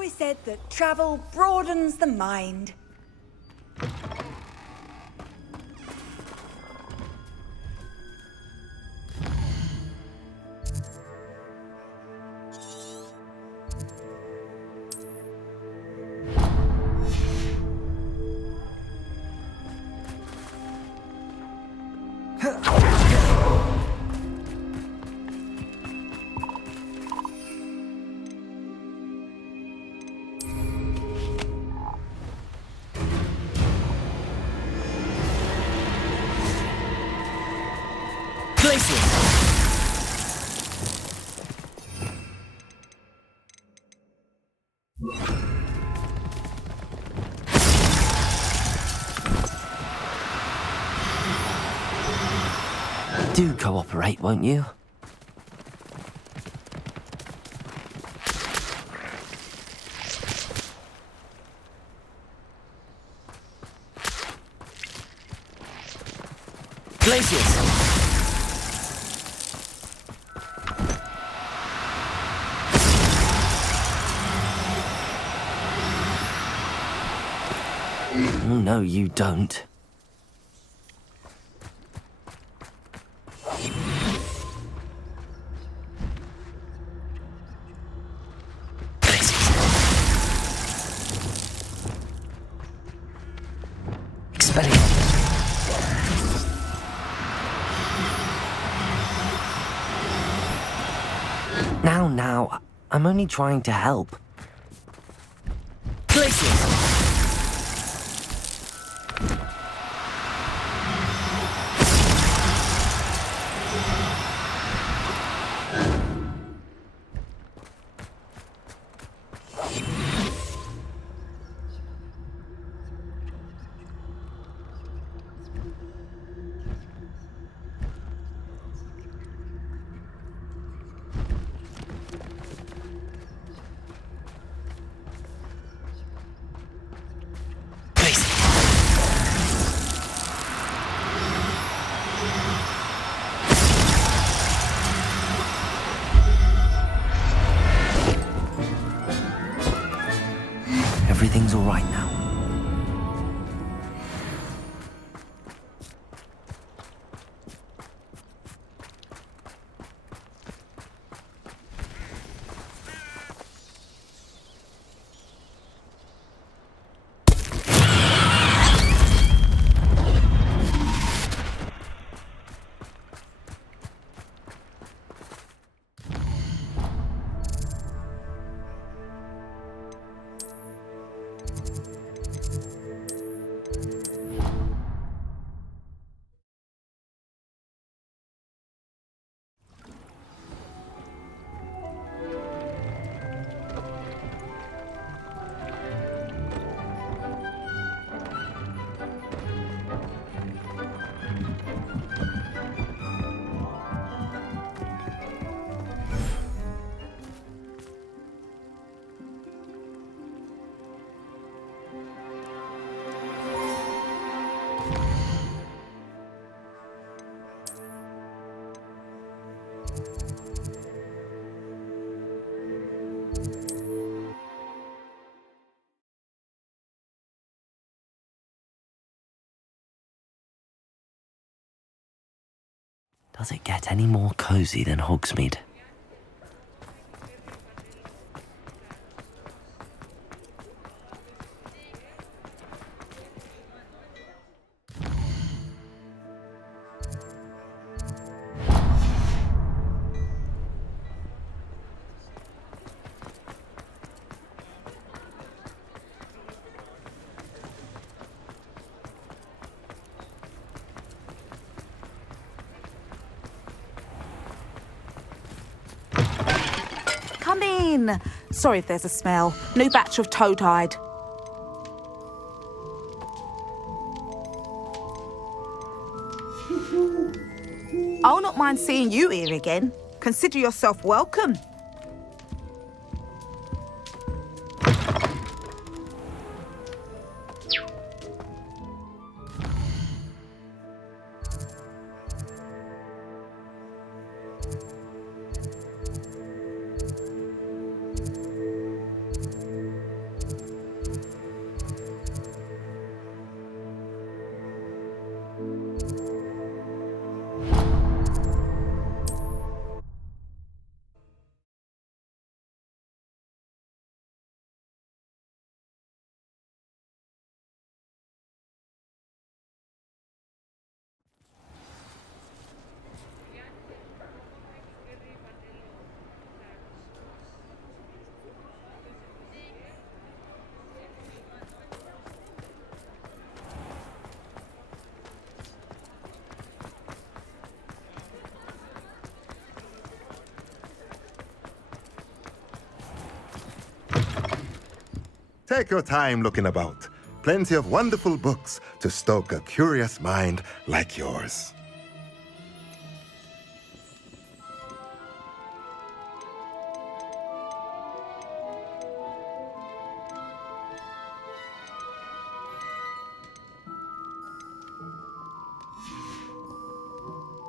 always said that travel broadens the mind. Do cooperate, won't you? Glaciers! Oh, no, you don't. Now, I'm only trying to help. Glaciers! Everything's all right now. Does it get any more cozy than Hogsmeade? Come in. Sorry if there's a smell. New batch of toad-hide. I'll not mind seeing you here again. Consider yourself welcome. Take your time looking about. Plenty of wonderful books to stoke a curious mind like yours.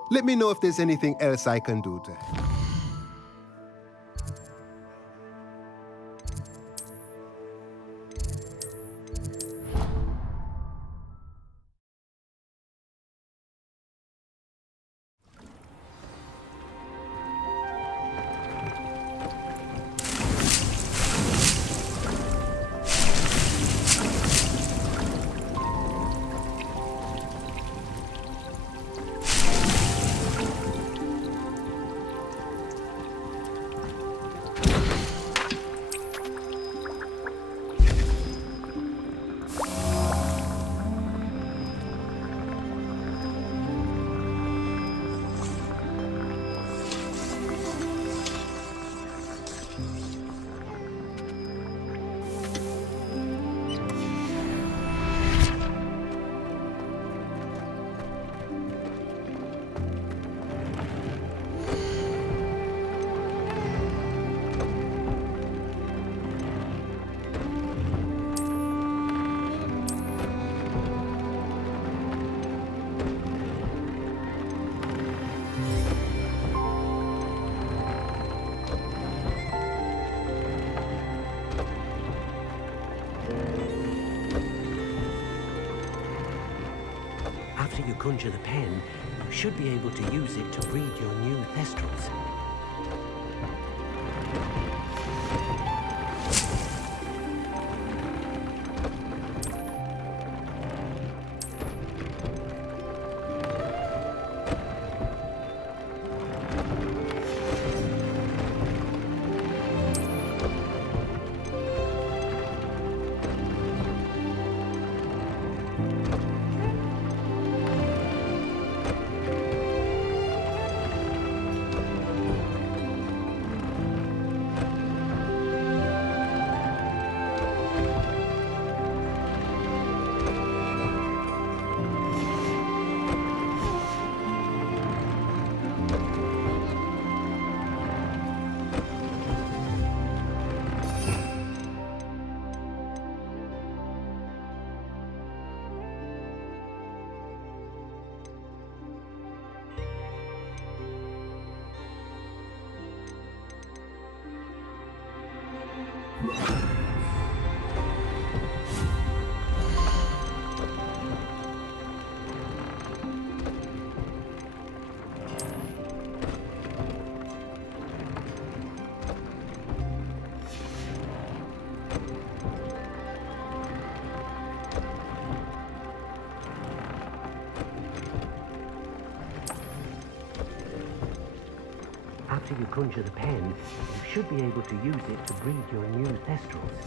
Let me know if there's anything else I can do to help. After you conjure the pen, you should be able to use it to breed your new Thestrals. After you conjure the pen, you should be able to use it to breed your new Thestrals.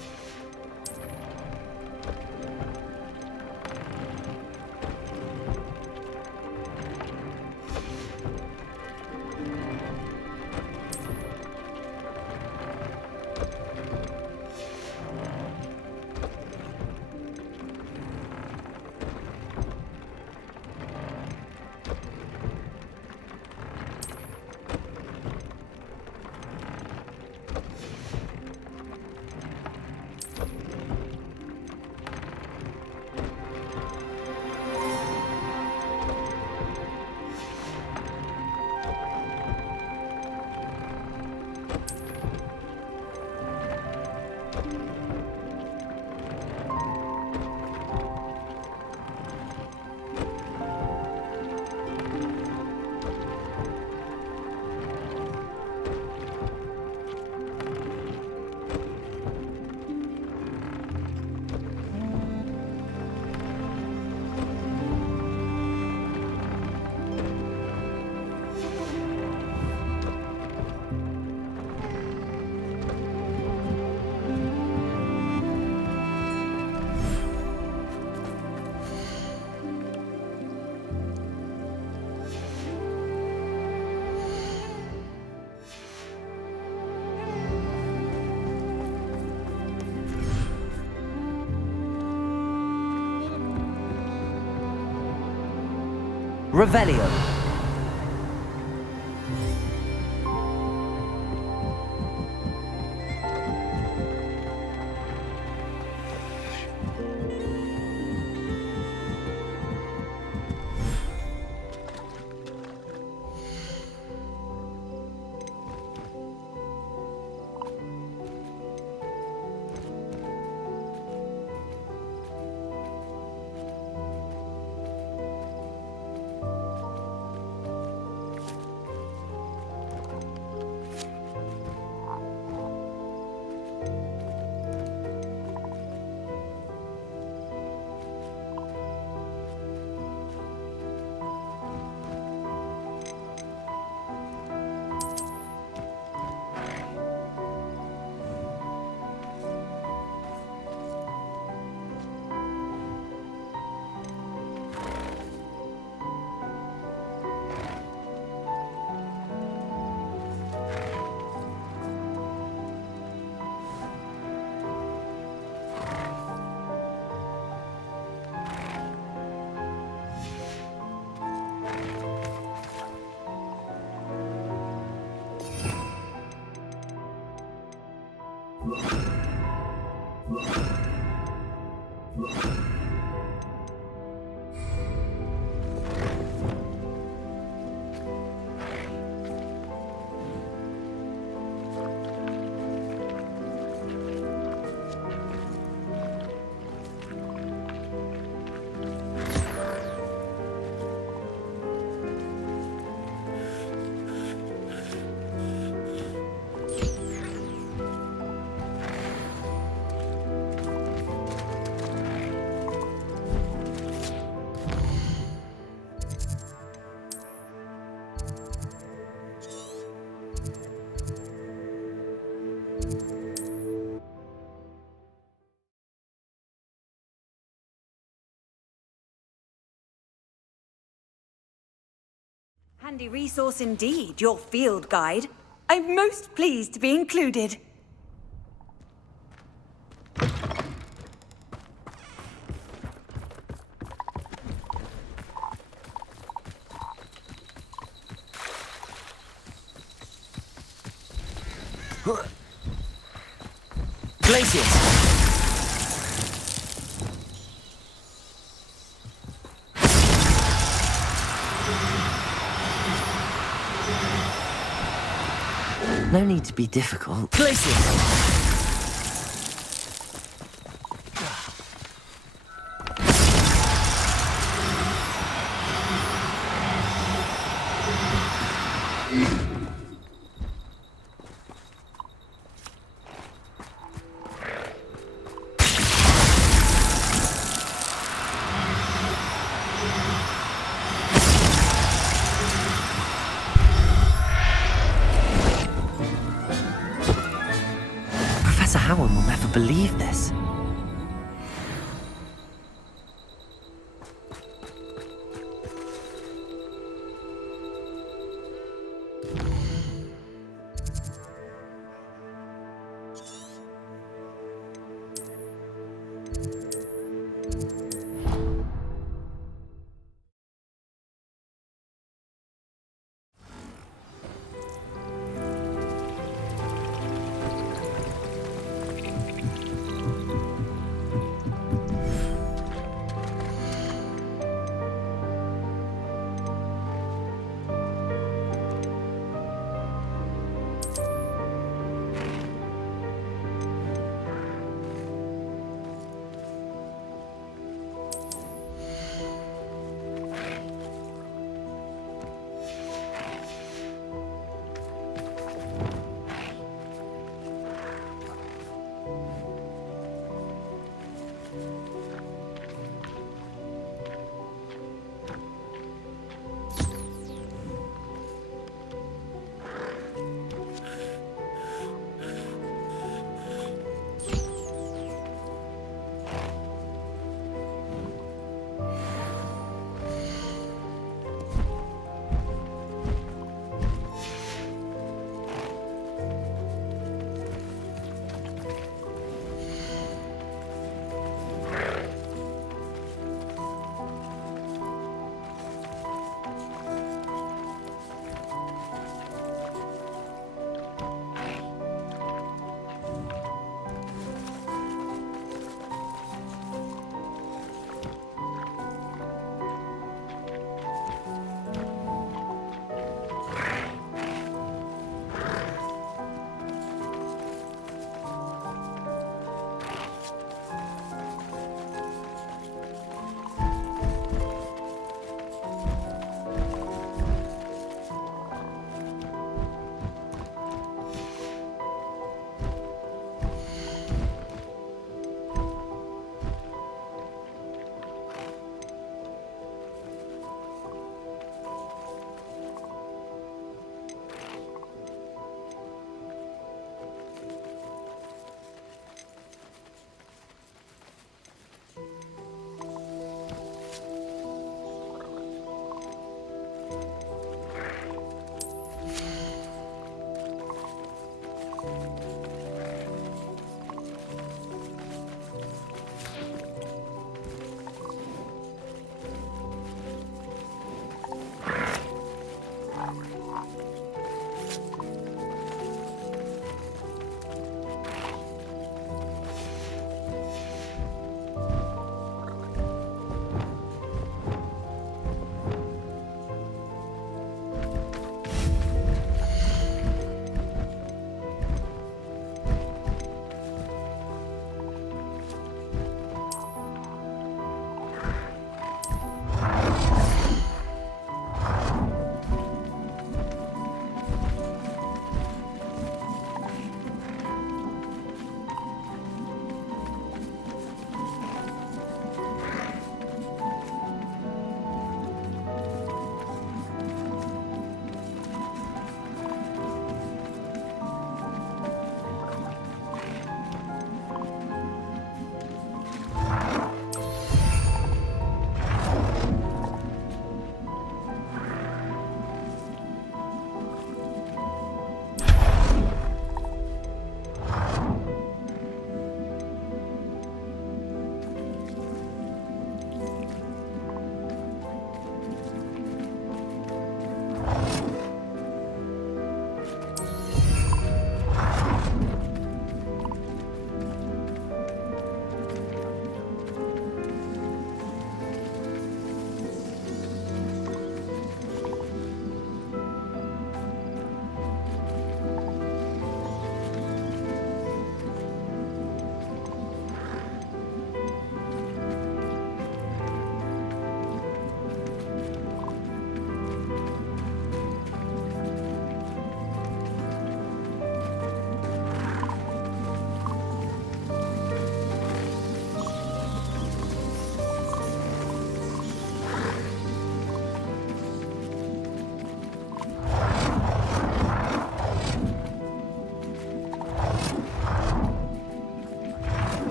Revelio. Handy resource indeed, your field guide. I'm most pleased to be included. Glacius. No need to be difficult. Glacius. Professor Howard will never believe this.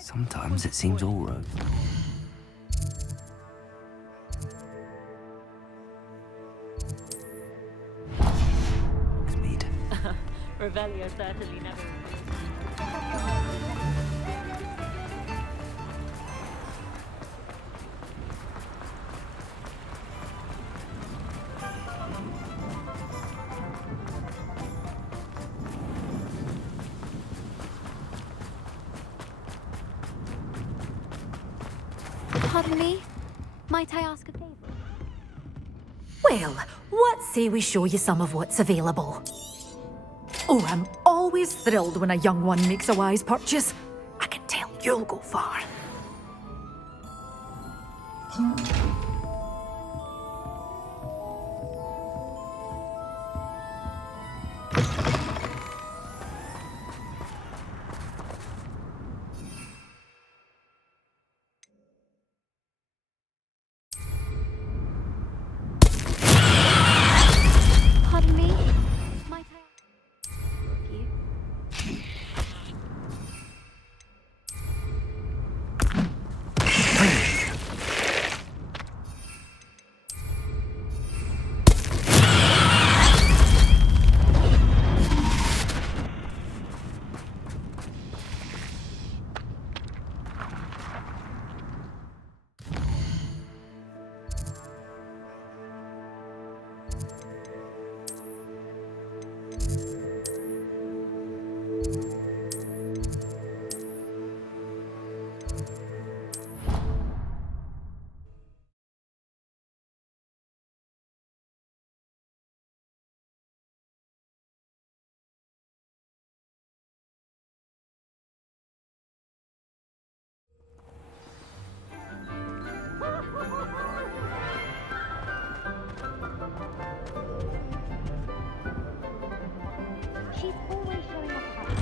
Sometimes it seems all road. Speed. Revelio certainly never. Pardon me? Might I ask a favour? Well, what say we show you some of what's available? Oh, I'm always thrilled when a young one makes a wise purchase. I can tell you'll go far. Pardon me? Might I ask you? She's always showing off about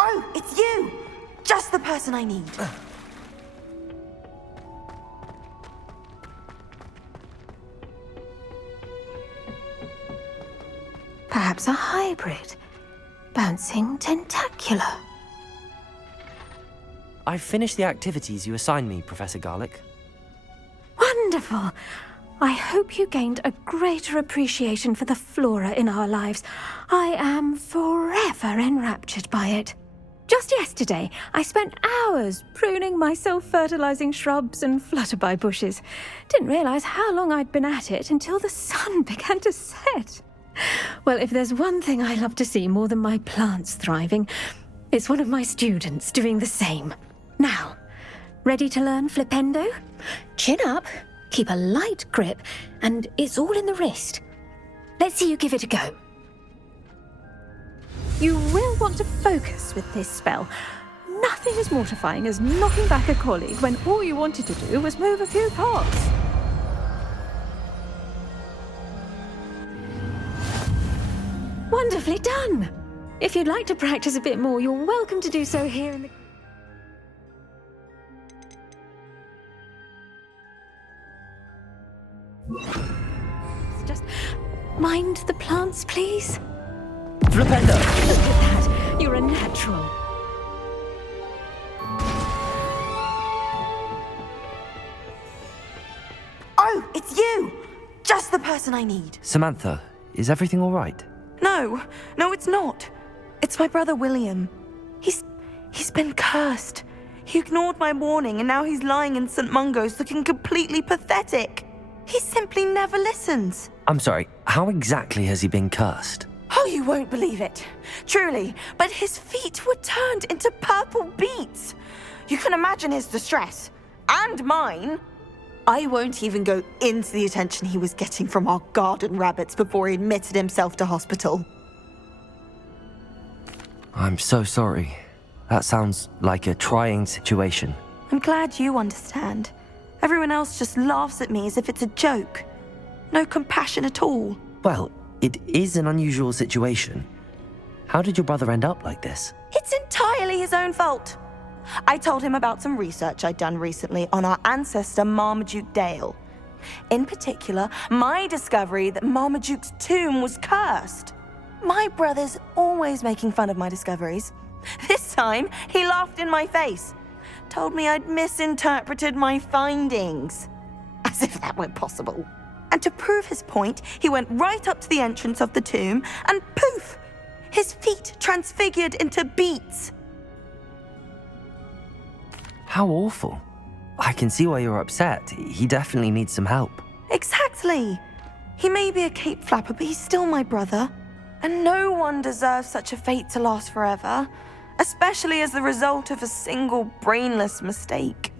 Oh, it's you! Just the person I need. Perhaps a hybrid. Bouncing tentacular. I've finished the activities you assigned me, Professor Garlick. Wonderful. I hope you gained a greater appreciation for the flora in our lives. I am forever enraptured by it. Just yesterday, I spent hours pruning my self-fertilizing shrubs and flutterby bushes. Didn't realize how long I'd been at it until the sun began to set. Well, if there's one thing I love to see more than my plants thriving, it's one of my students doing the same. Now, ready to learn flipendo? Chin up, keep a light grip, and it's all in the wrist. Let's see you give it a go. You will want to focus with this spell. Nothing as mortifying as knocking back a colleague when all you wanted to do was move a few pots. Wonderfully done! If you'd like to practice a bit more, you're welcome to do so here in the... Just mind the plants, please. Flipendo! Look at that! You're a natural. Oh, it's you! Just the person I need. Samantha, is everything all right? No, it's not. It's my brother William. He's been cursed. He ignored my warning and now he's lying in St. Mungo's looking completely pathetic. He simply never listens. I'm sorry, how exactly has he been cursed? Oh, you won't believe it. Truly, but his feet were turned into purple beets. You can imagine his distress. And mine. I won't even go into the attention he was getting from our garden rabbits before he admitted himself to hospital. I'm so sorry. That sounds like a trying situation. I'm glad you understand. Everyone else just laughs at me as if it's a joke. No compassion at all. Well, it is an unusual situation. How did your brother end up like this? It's entirely his own fault. I told him about some research I'd done recently on our ancestor Marmaduke Dale. In particular, my discovery that Marmaduke's tomb was cursed. My brother's always making fun of my discoveries. This time, he laughed in my face. Told me I'd misinterpreted my findings. As if that were possible. And to prove his point, he went right up to the entrance of the tomb and poof! His feet transfigured into beets. How awful. I can see why you're upset. He definitely needs some help. Exactly. He may be a cape flapper, but he's still my brother. And no one deserves such a fate to last forever, especially as the result of a single brainless mistake.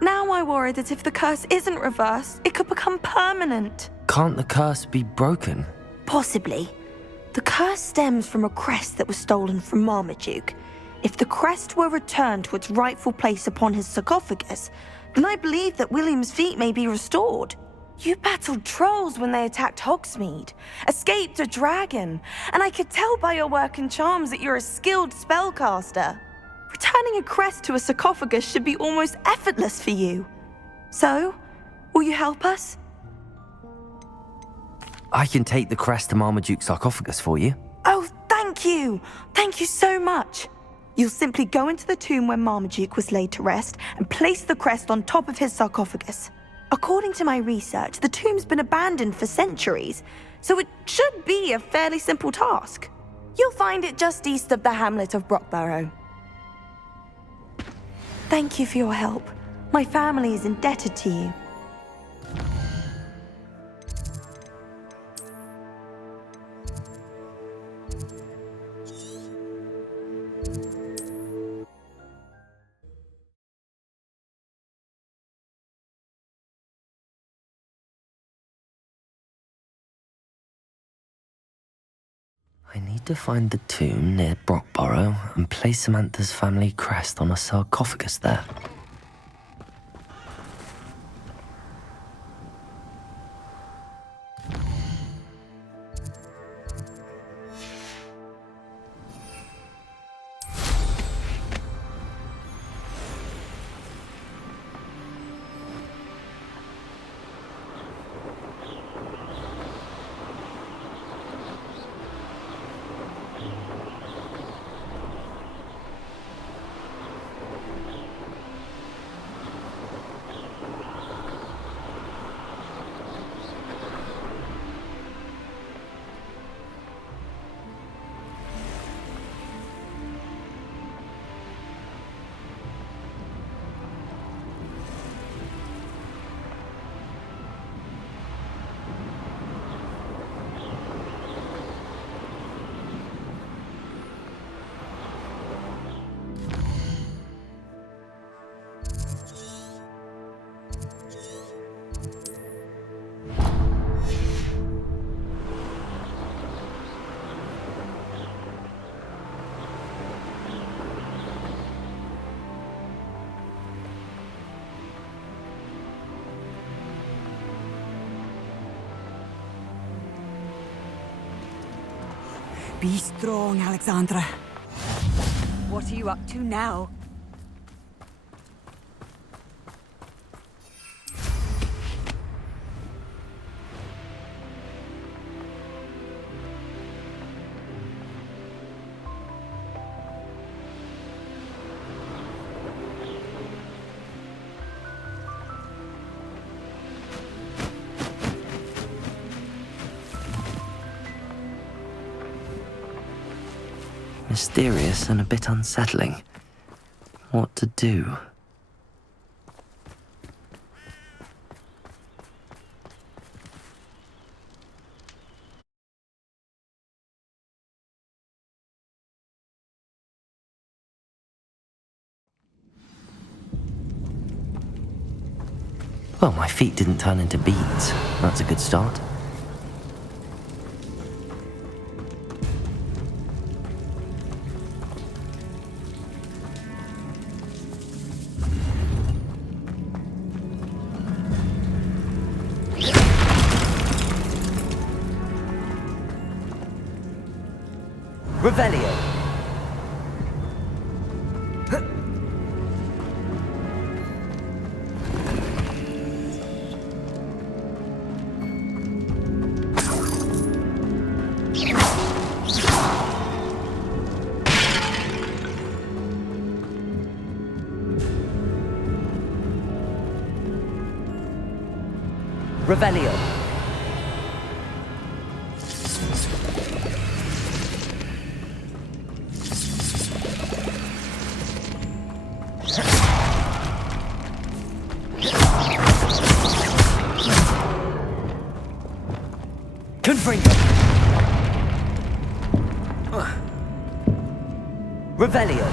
Now I worry that if the curse isn't reversed, it could become permanent. Can't the curse be broken? Possibly. The curse stems from a crest that was stolen from Marmaduke. If the crest were returned to its rightful place upon his sarcophagus, then I believe that William's feet may be restored. You battled trolls when they attacked Hogsmeade, escaped a dragon, and I could tell by your work and charms that you're a skilled spellcaster. Returning a crest to a sarcophagus should be almost effortless for you. So, will you help us? I can take the crest to Marmaduke's sarcophagus for you. Oh, thank you! Thank you so much! You'll simply go into the tomb where Marmaduke was laid to rest and place the crest on top of his sarcophagus. According to my research, the tomb's been abandoned for centuries, so it should be a fairly simple task. You'll find it just east of the hamlet of Brockborough. Thank you for your help. My family is indebted to you. I need to find the tomb near Brockborough and place Samantha's family crest on a sarcophagus there. Be strong, Alexandra. What are you up to now? Mysterious and a bit unsettling. What to do? Well, my feet didn't turn into beads. That's a good start. Revelio. Revelio. Confringo. Revelio.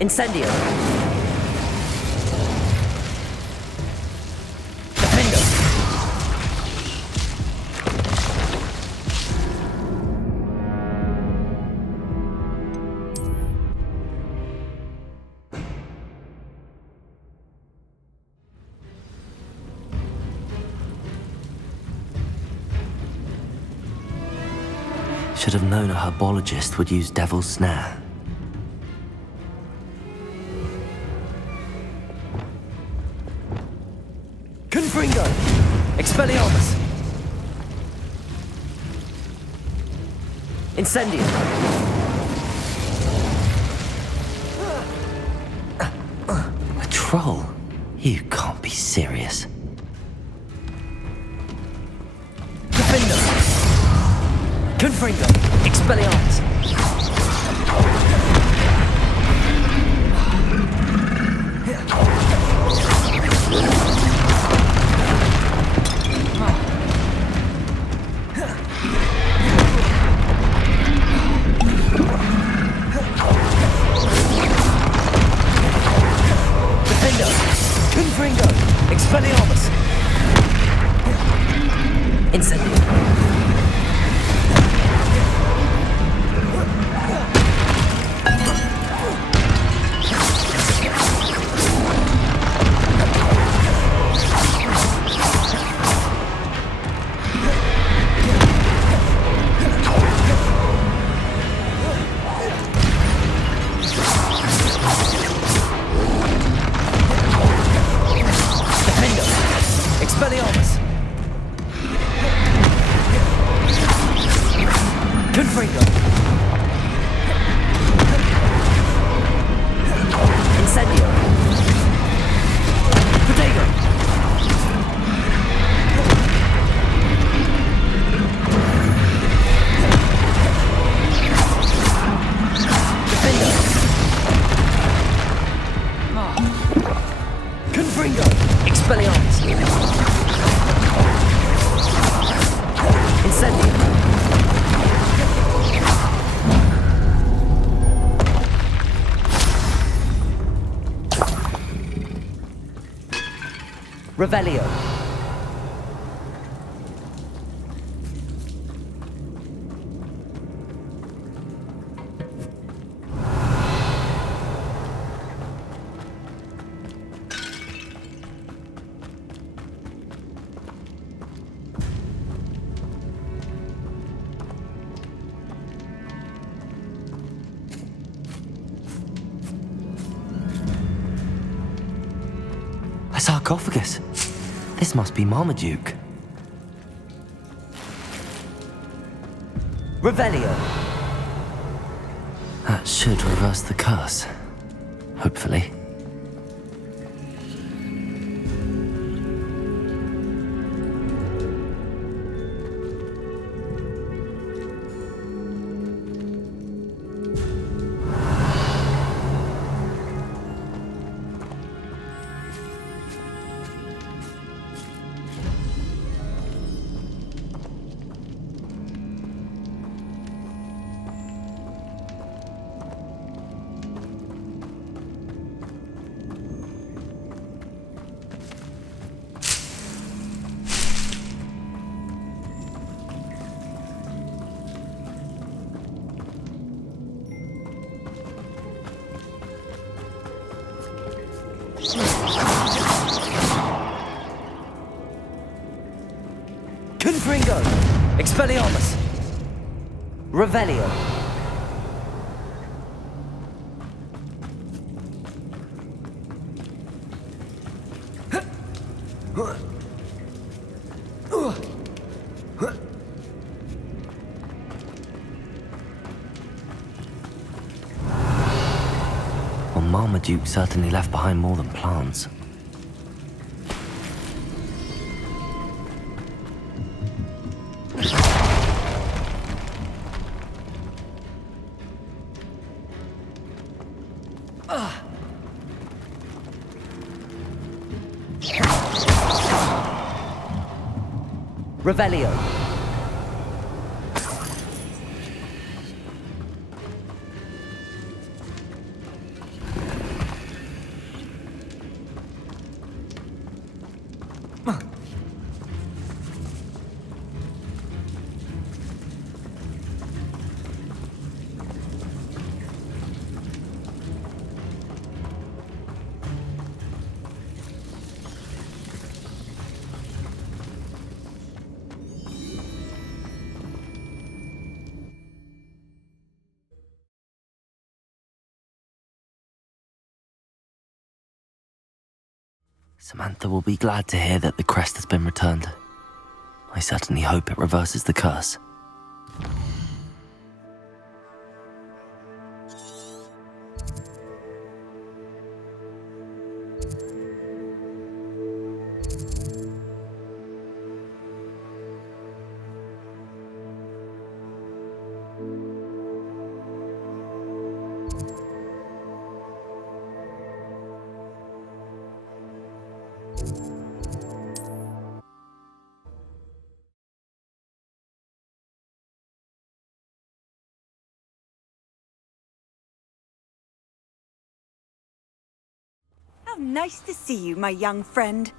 Incendio. Defendo. Should have known a herbologist would use Devil's Snare. Confringo! Expelliarmus! Incendio! A troll? You can't be serious. Defendo! Confringo! Expelliarmus! Confringo! Expelliarmus! Incendio! Expelliarmus! Confringo! Incendio! Protego! Defendo! Confringo! Expelliarmus! Incendio! Revelio! A sarcophagus. This must be Marmaduke. Revelio. That should reverse the curse. Hopefully. Expelliarmus! Revelio! Well, Marmaduke certainly left behind more than plants. Revelio. Samantha will be glad to hear that the crest has been returned. I certainly hope it reverses the curse. How nice to see you, my young friend.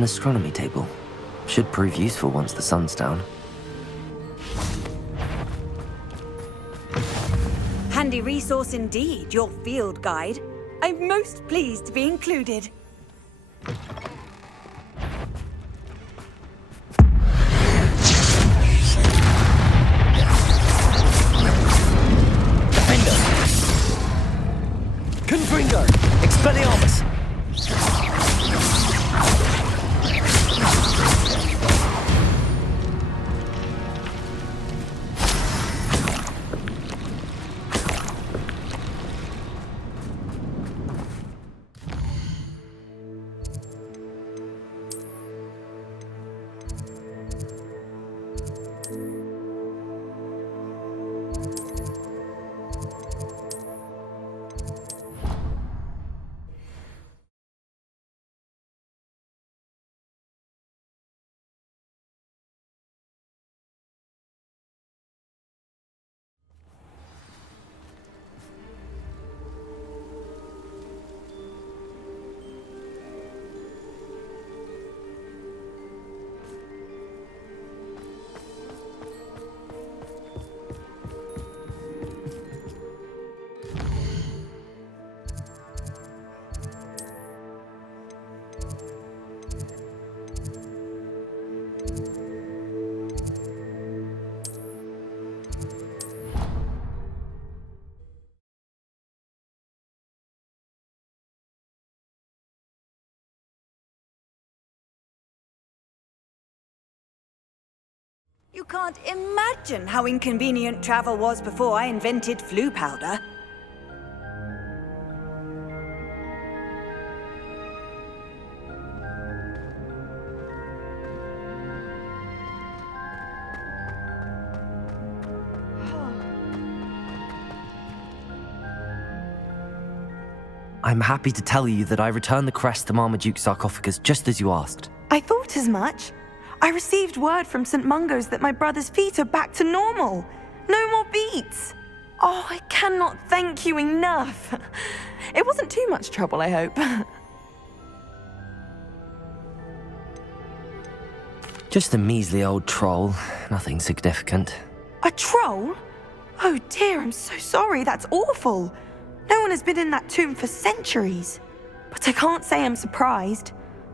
An astronomy table. Should prove useful once the sun's down. Handy resource indeed, your field guide. I'm most pleased to be included. Confringo! Expelliarmus! You can't imagine how inconvenient travel was before I invented flu powder. I'm happy to tell you that I returned the crest to Marmaduke's sarcophagus just as you asked. I thought as much. I received word from St. Mungo's that my brother's feet are back to normal. No more beats. Oh, I cannot thank you enough. It wasn't too much trouble, I hope. Just a measly old troll. Nothing significant. A troll? Oh dear, I'm so sorry. That's awful. No one has been in that tomb for centuries. But I can't say I'm surprised.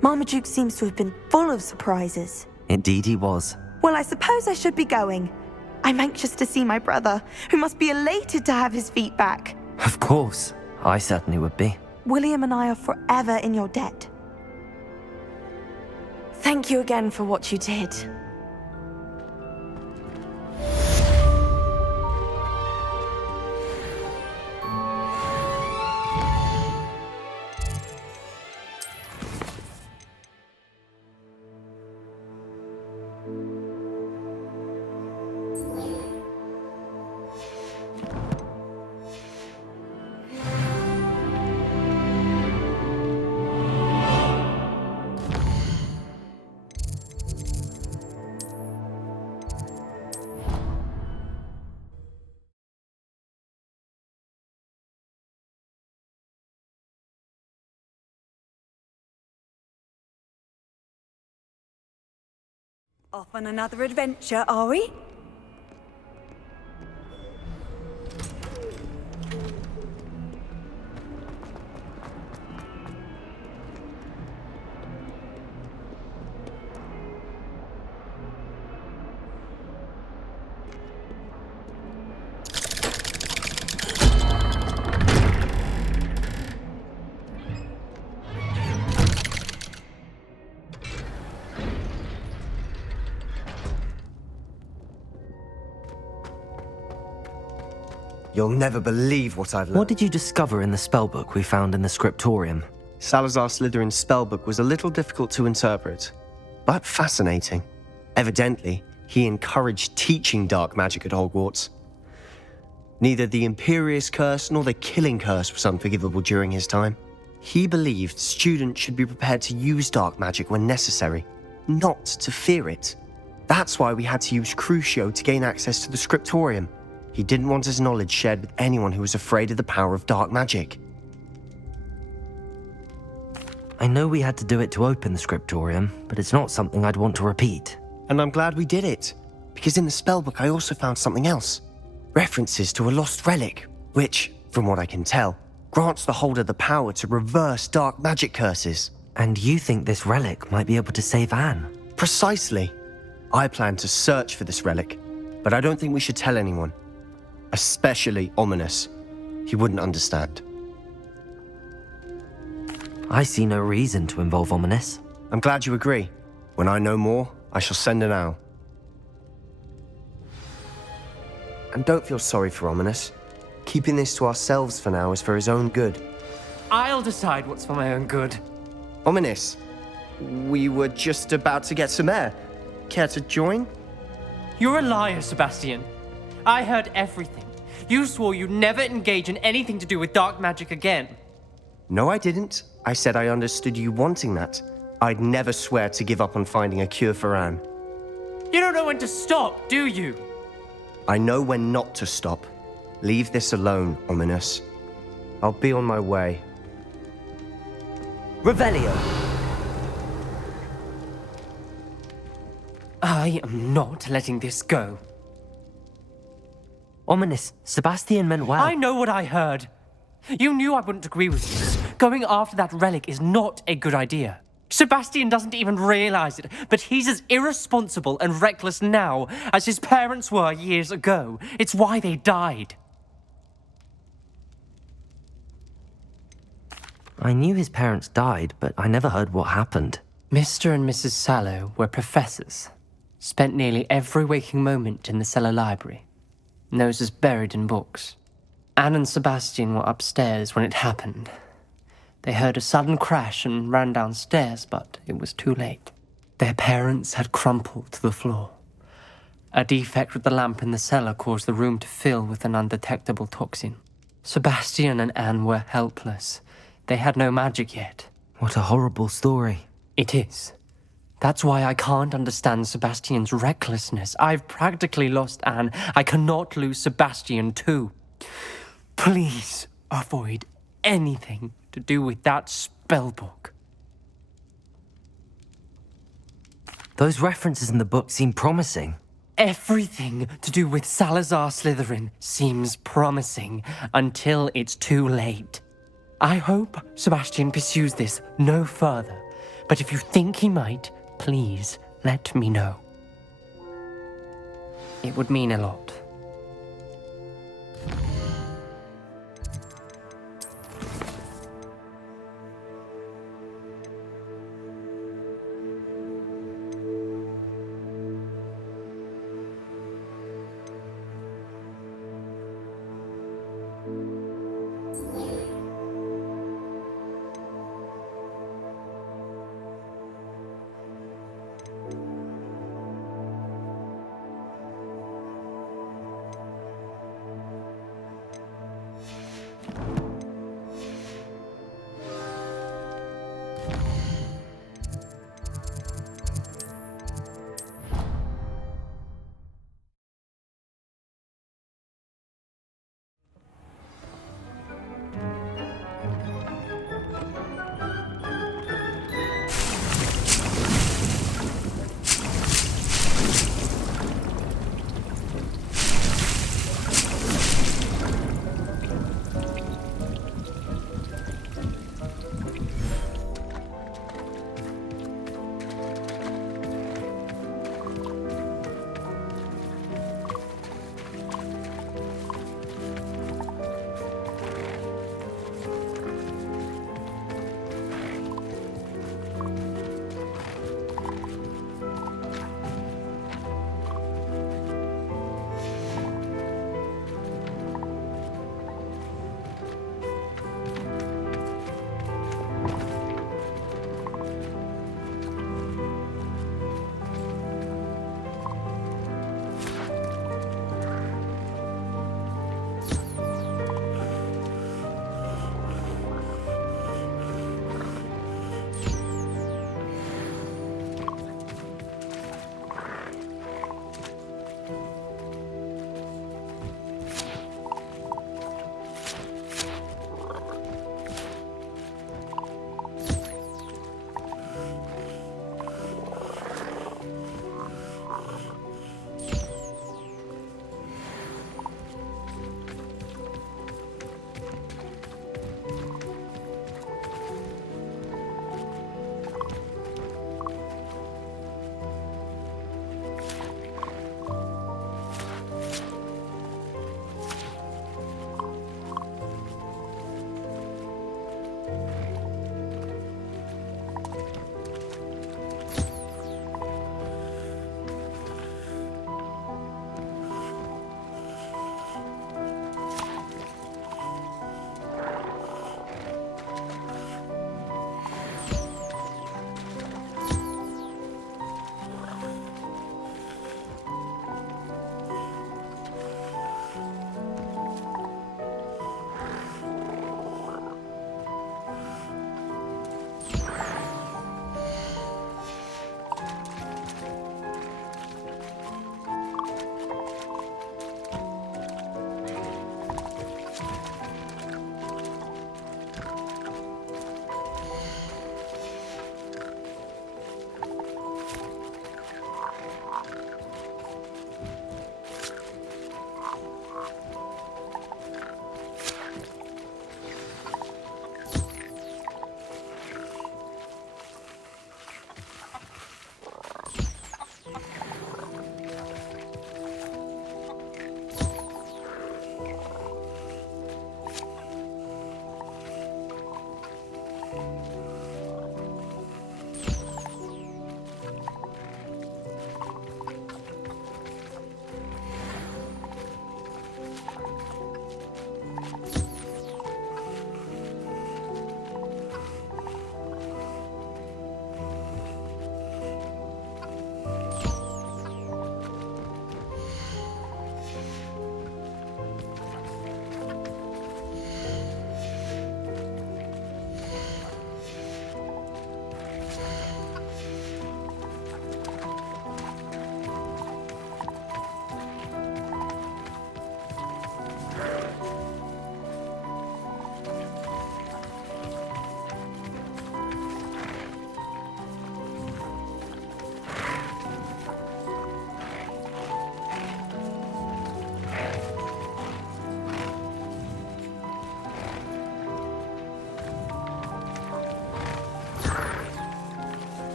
Marmaduke seems to have been full of surprises. Indeed he was. Well, I suppose I should be going. I'm anxious to see my brother, who must be elated to have his feet back. Of course. I certainly would be. William and I are forever in your debt. Thank you again for what you did. Off on another adventure, are we? You'll never believe what I've learned. What did you discover in the spellbook we found in the scriptorium? Salazar Slytherin's spellbook was a little difficult to interpret, but fascinating. Evidently, he encouraged teaching dark magic at Hogwarts. Neither the Imperious Curse nor the Killing Curse was unforgivable during his time. He believed students should be prepared to use dark magic when necessary, not to fear it. That's why we had to use Crucio to gain access to the scriptorium. He didn't want his knowledge shared with anyone who was afraid of the power of dark magic. I know we had to do it to open the scriptorium, but it's not something I'd want to repeat. And I'm glad we did it, because in the spellbook I also found something else. References to a lost relic, which, from what I can tell, grants the holder the power to reverse dark magic curses. And you think this relic might be able to save Anne? Precisely. I plan to search for this relic, but I don't think we should tell anyone. Especially Ominous. He wouldn't understand. I see no reason to involve Ominous. I'm glad you agree. When I know more, I shall send an owl. And don't feel sorry for Ominous. Keeping this to ourselves for now is for his own good. I'll decide what's for my own good. Ominous, we were just about to get some air. Care to join? You're a liar, Sebastian. I heard everything. You swore you'd never engage in anything to do with dark magic again. No, I didn't. I said I understood you wanting that. I'd never swear to give up on finding a cure for Anne. You don't know when to stop, do you? I know when not to stop. Leave this alone, Ominous. I'll be on my way. Revelio! I am not letting this go. Ominous, Sebastian meant well. I know what I heard. You knew I wouldn't agree with this. Going after that relic is not a good idea. Sebastian doesn't even realize it, but he's as irresponsible and reckless now as his parents were years ago. It's why they died. I knew his parents died, but I never heard what happened. Mr. and Mrs. Sallow were professors. Spent nearly every waking moment in the cellar library. Noses buried in books. Anne and Sebastian were upstairs when it happened. They heard a sudden crash and ran downstairs, but it was too late. Their parents had crumpled to the floor. A defect with the lamp in the cellar caused the room to fill with an undetectable toxin. Sebastian and Anne were helpless. They had no magic yet. What a horrible story. It is. That's why I can't understand Sebastian's recklessness. I've practically lost Anne. I cannot lose Sebastian too. Please avoid anything to do with that spellbook. Those references in the book seem promising. Everything to do with Salazar Slytherin seems promising until it's too late. I hope Sebastian pursues this no further, but if you think he might, please let me know. It would mean a lot.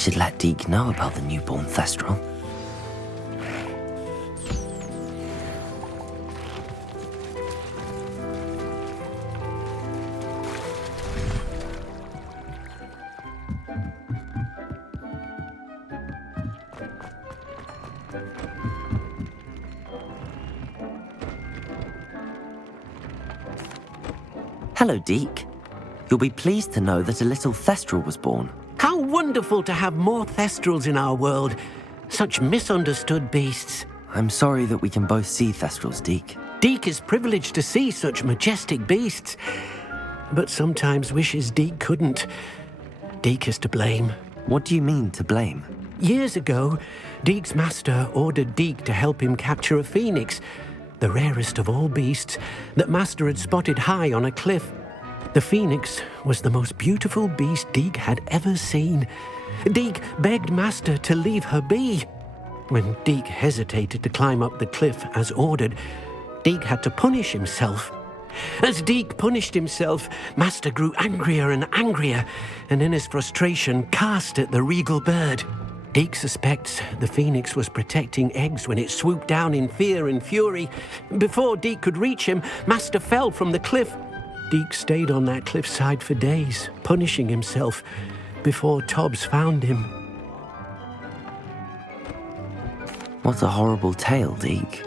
should let Deke know about the newborn Thestral. Hello, Deke. You'll be pleased to know that a little Thestral was born. How wonderful to have more Thestrals in our world. Such misunderstood beasts. I'm sorry that we can both see Thestrals, Deke. Deke is privileged to see such majestic beasts, but sometimes wishes Deke couldn't. Deke is to blame. What do you mean, to blame? Years ago, Deke's master ordered Deke to help him capture a phoenix, the rarest of all beasts, that Master had spotted high on a cliff. The phoenix was the most beautiful beast Deke had ever seen. Deke begged Master to leave her be. When Deke hesitated to climb up the cliff as ordered, Deke had to punish himself. As Deke punished himself, Master grew angrier and angrier, and in his frustration cast at the regal bird. Deke suspects the phoenix was protecting eggs when it swooped down in fear and fury. Before Deke could reach him, Master fell from the cliff. Deke stayed on that cliffside for days, punishing himself, before Tobbs found him. What a horrible tale, Deke.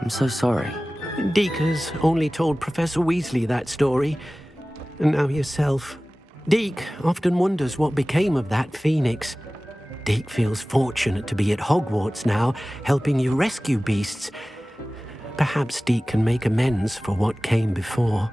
I'm so sorry. Deke has only told Professor Weasley that story, and now yourself. Deke often wonders what became of that phoenix. Deke feels fortunate to be at Hogwarts now, helping you rescue beasts. Perhaps Deke can make amends for what came before.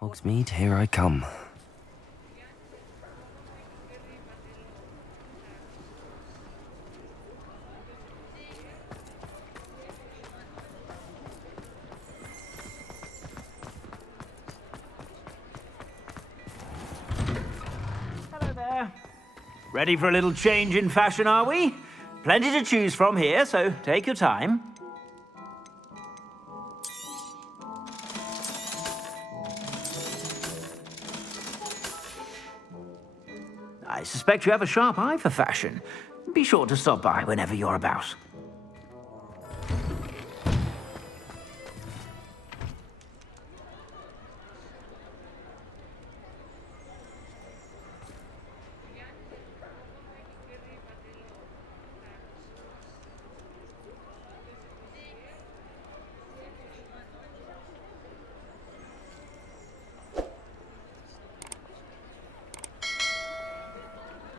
Hogsmeade, here I come. Hello there. Ready for a little change in fashion, are we? Plenty to choose from here, so take your time. I suspect you have a sharp eye for fashion. Be sure to stop by whenever you're about.